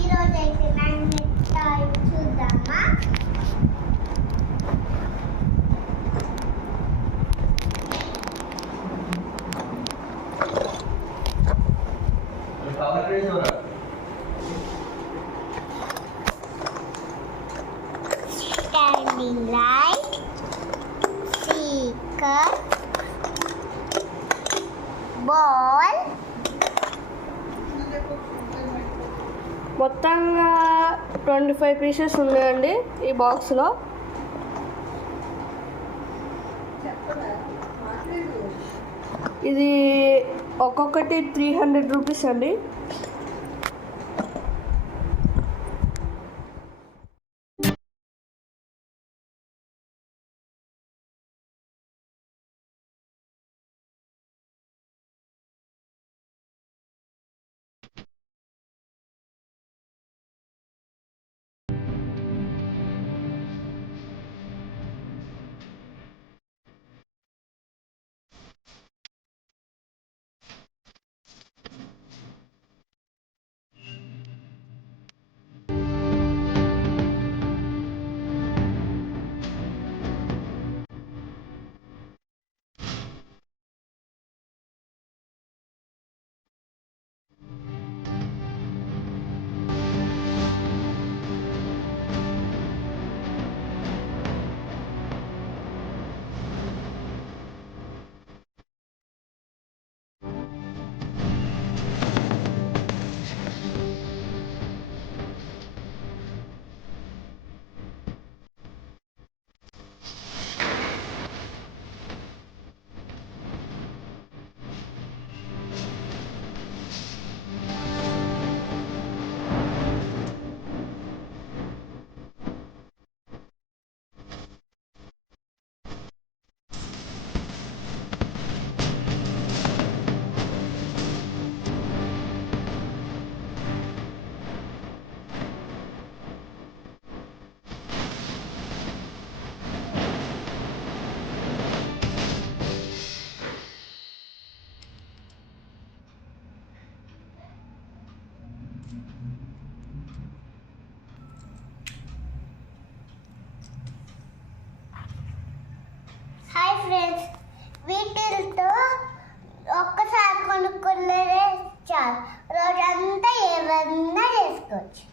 ఈరోజు అయితే magnet toy చూద్దామా. Standing light, seeker, ball. మొత్తంగా 25 పీసెస్ ఉన్నాయండి ఈ బాక్స్లో. ఇది ఒక్కొక్కటి 300 రూపీస్ అండి. హాయ్ ఫ్రెండ్స్, వీటితో ఒక్కసారి కొనుక్కున్నదే చాలు, రోజంతా ఏమన్నా చేసుకోవచ్చు.